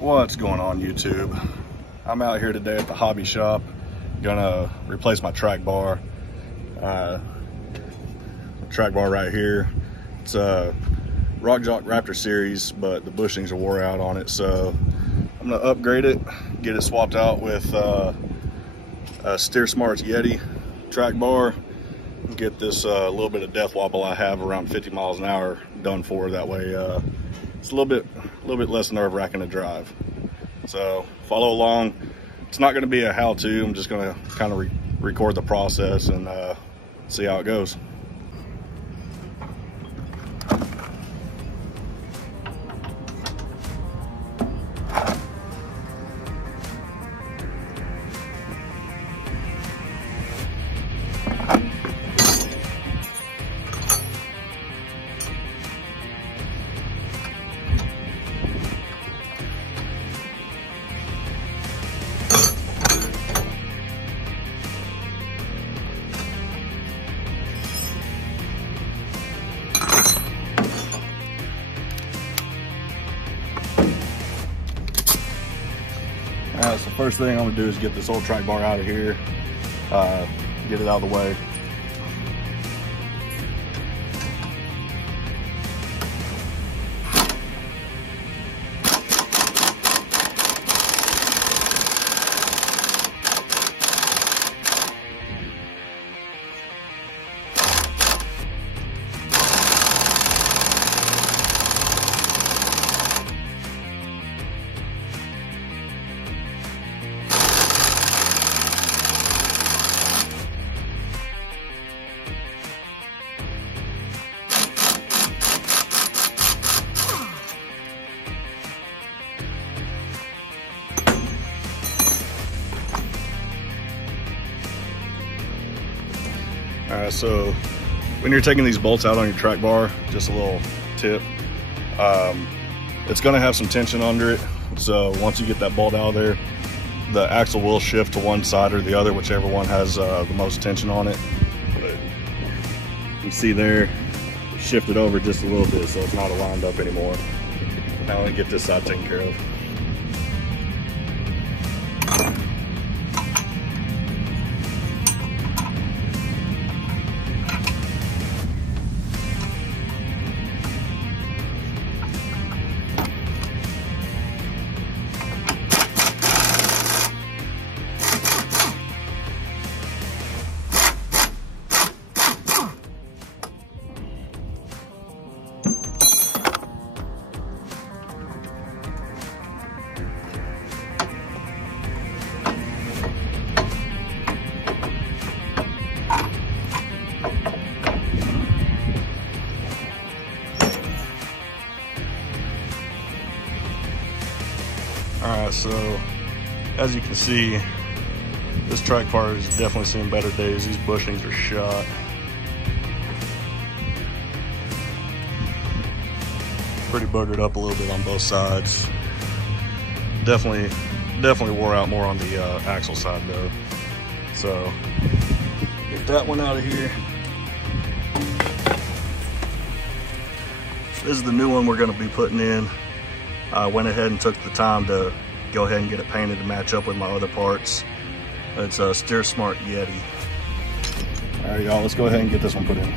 What's going on, YouTube? I'm out here today at the hobby shop, gonna replace my track bar. Track bar right here. It's a Rock Jock Raptor series, but the bushings are wore out on it, so I'm gonna upgrade it, get it swapped out with a Steer Smart's Yeti track bar, and get this little bit of death wobble I have around 50 miles an hour done for. That way it's a little bit less nerve-wracking to drive. So follow along. It's not going to be a how-to. I'm just going to kind of record the process and see how it goes. So first thing I'm gonna do is get this old track bar out of here, get it out of the way. Alright, so when you're taking these bolts out on your track bar, just a little tip, it's going to have some tension under it. So once you get that bolt out of there, the axle will shift to one side or the other, whichever one has the most tension on it. But you can see there, shifted over just a little bit, so it's not aligned up anymore. Now let me get this side taken care of. Alright, so as you can see, this track bar has definitely seen better days. These bushings are shot. Pretty buggered up a little bit on both sides. Definitely wore out more on the axle side though. So get that one out of here. This is the new one we're going to be putting in. I went ahead and took the time to go ahead and get it painted to match up with my other parts. It's a Steer Smart Yeti. All right, y'all, let's go ahead and get this one put in.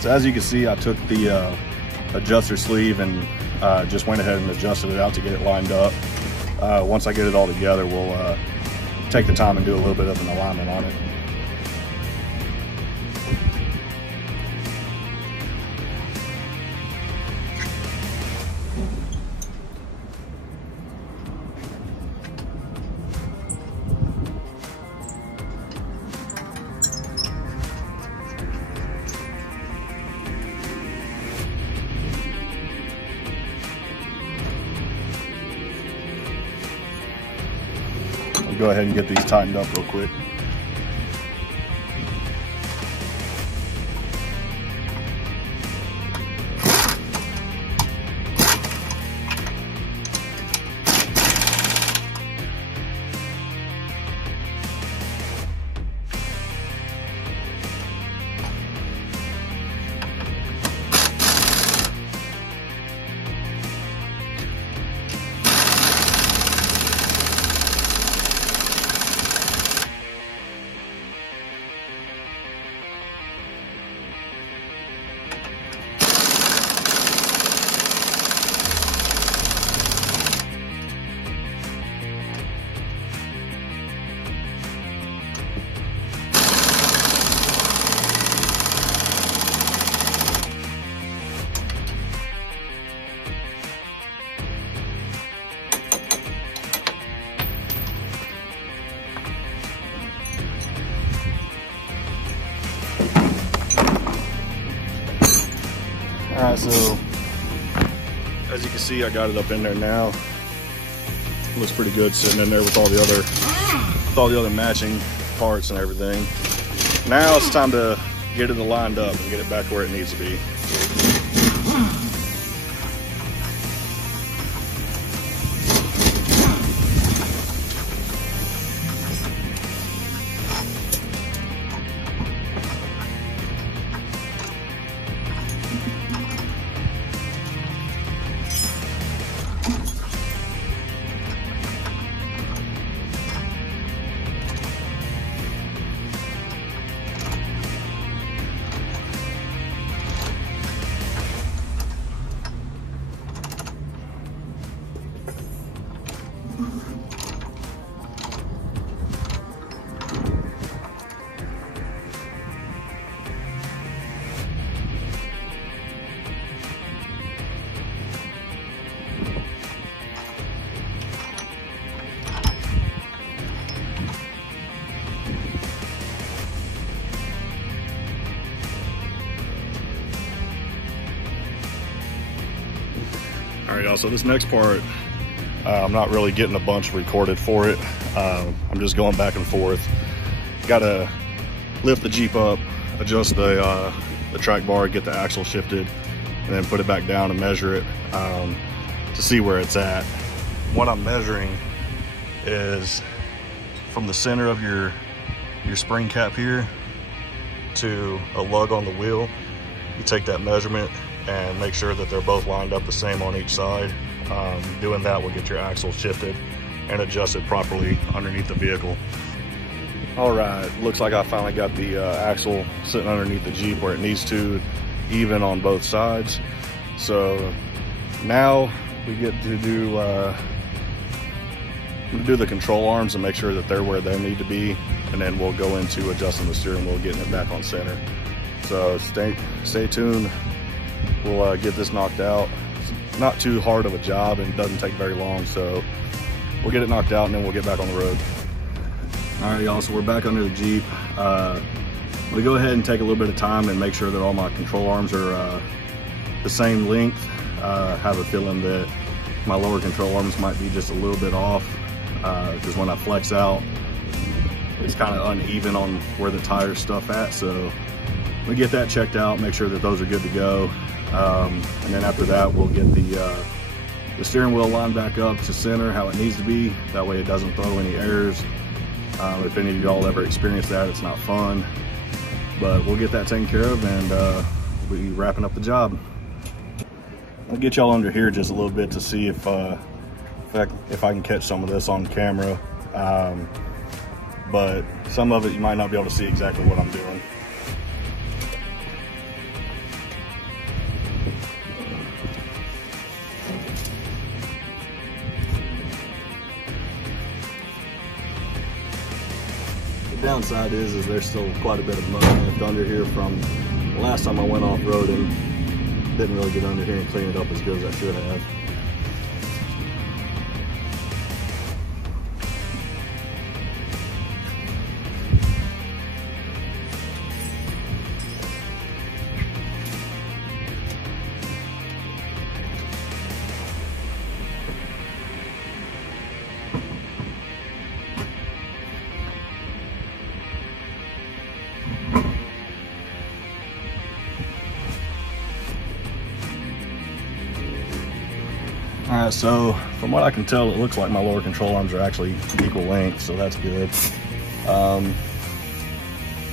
So as you can see, I took the adjuster sleeve and just went ahead and adjusted it out to get it lined up. Once I get it all together, we'll take the time and do a little bit of an alignment on it. go ahead and get these tightened up real quick. Alright, so as you can see, I got it up in there now. Looks pretty good sitting in there with all the other matching parts and everything. Now it's time to get it lined up and get it back where it needs to be. All right, y'all, so this next part, I'm not really getting a bunch recorded for it. I'm just going back and forth. Gotta lift the Jeep up, adjust the track bar, get the axle shifted, and then put it back down and measure it to see where it's at. What I'm measuring is from the center of your spring cap here to a lug on the wheel. You take that measurement and make sure that they're both lined up the same on each side. Doing that will get your axle shifted and adjusted properly underneath the vehicle. All right, looks like I finally got the axle sitting underneath the Jeep where it needs to, even on both sides. So now we get to do the control arms and make sure that they're where they need to be, and then we'll go into adjusting the steering wheel, getting it back on center. So stay tuned. We'll get this knocked out. It's not too hard of a job and doesn't take very long, so we'll get it knocked out and then we'll get back on the road. All right, y'all, so we're back under the Jeep. I'm gonna go ahead and take a little bit of time and make sure that all my control arms are the same length. I have a feeling that my lower control arms might be just a little bit off because when I flex out, it's kind of uneven on where the tire stuff at. So we get that checked out, make sure that those are good to go. And then after that, we'll get the steering wheel lined back up to center how it needs to be. That way it doesn't throw any errors. If any of y'all ever experienced that, it's not fun. But we'll get that taken care of and we'll be wrapping up the job. I'll get y'all under here just a little bit to see if I can catch some of this on camera. But some of it you might not be able to see exactly what I'm doing. The downside is there's still quite a bit of mud left under here from the last time I went off-road and didn't really get under here and clean it up as good as I should have. All right, so from what I can tell, it looks like my lower control arms are actually equal length, so that's good.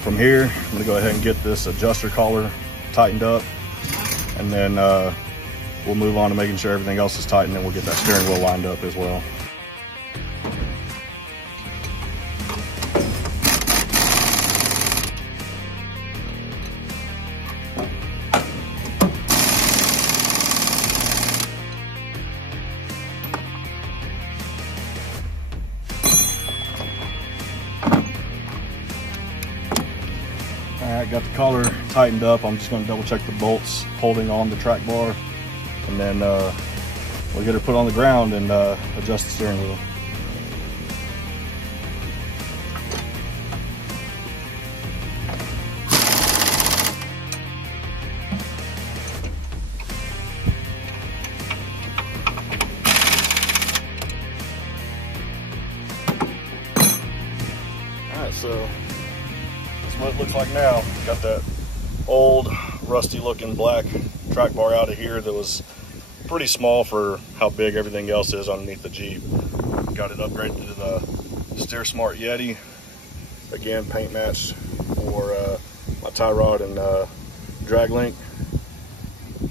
From here, I'm gonna go ahead and get this adjuster collar tightened up, and then we'll move on to making sure everything else is tight, and then we'll get that steering wheel lined up as well. All right, got the collar tightened up. I'm just gonna double check the bolts holding on the track bar, and then we'll get her put on the ground and adjust the steering wheel. All right, so what it looks like now. Got that old rusty looking black track bar out of here that was pretty small for how big everything else is underneath the Jeep. Got it upgraded to the Steer Smart Yeti. Again, paint matched for my tie rod and drag link.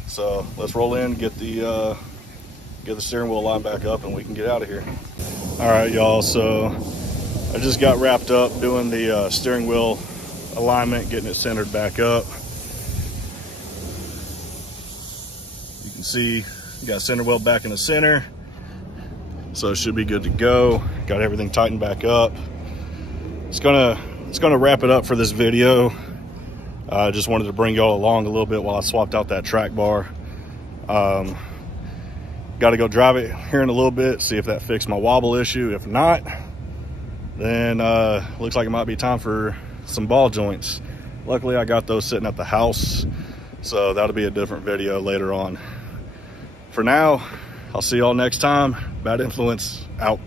So let's roll in, get the steering wheel lined back up, and we can get out of here. All right, y'all, so I just got wrapped up doing the steering wheel alignment, getting it centered back up. You can see you got center wheel back in the center, so it should be good to go. Got everything tightened back up. It's gonna wrap it up for this video. I just wanted to bring y'all along a little bit while I swapped out that track bar. Got to go drive it here in a little bit, see if that fixed my wobble issue. If not, then looks like it might be time for some ball joints. Luckily, I got those sitting at the house, so that'll be a different video later on. For now, I'll see y'all next time. Bad Influence out.